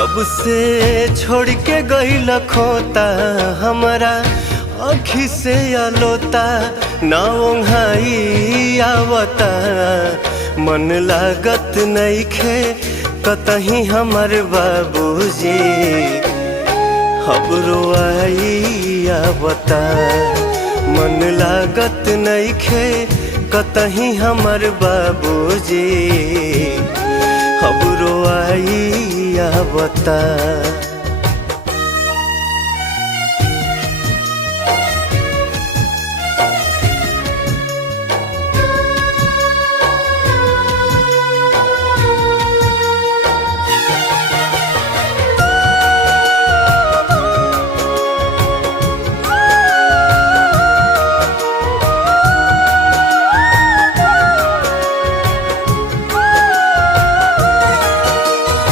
जब से छोड़ के गइल खोता हमारा आँखी से आलोता ना ओंघाई आवता मन लागत नइखे कतही हमर बाबूजी खबरो आई आवता मन लागत नइखे कतही हमर बाबूजी खबरो आई आवता।